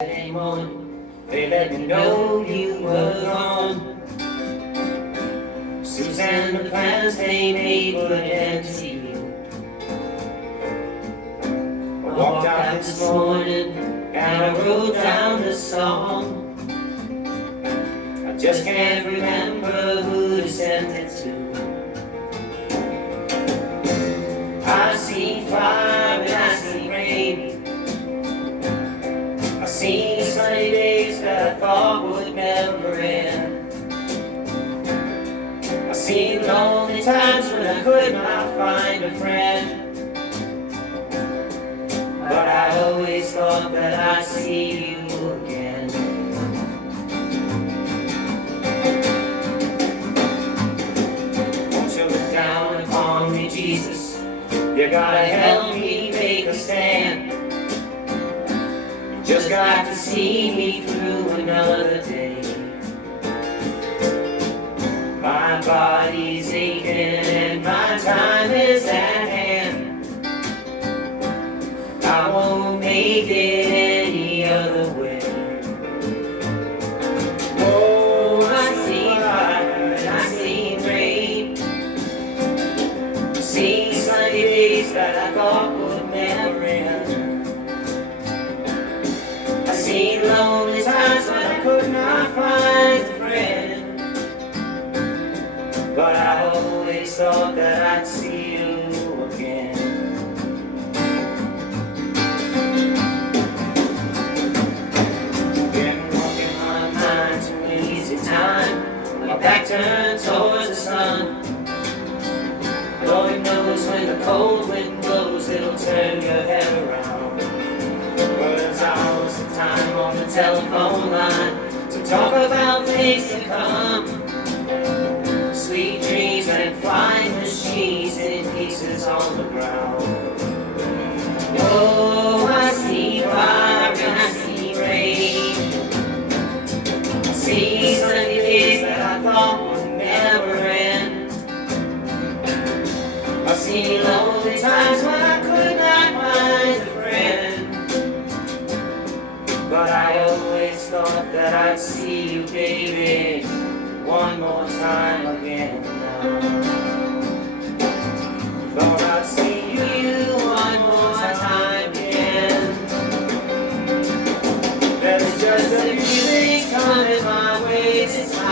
Anymore. They let me know you were gone. Suzanne, the plans they made were empty. I walked out this morning and I wrote down this song. I just can't remember who to send it to. I see fire and I see rain. I seen sunny days that I thought would never end. I seen lonely times when I could not find a friend. But I always thought that I'd see you again. Won't you look down upon me, Jesus? You gotta help me make a stand. Just got to see me through another day. My body's aching and my time is at hand. I won't make it any other way. Oh, I see fire and I see rain. See sunny days that I thought would never end. I seen lonely times when I could not find a friend. But I always thought that I'd see you again. Been walking my mind to an easy time, my back turned towards the sun. Lord knows when the cold wind blows, it'll turn your head around. Words hours of time on the telephone line to talk about things to come. Sweet dreams and flying machines in pieces on the ground. Oh, I see fire and I see rain. I see sunny days that I thought would never end. I see lonely times when I could not find a friend. But I always thought that I'd see you, baby, one more time again now. Thought I'd see you one more time again. There's just a few things coming my way this time.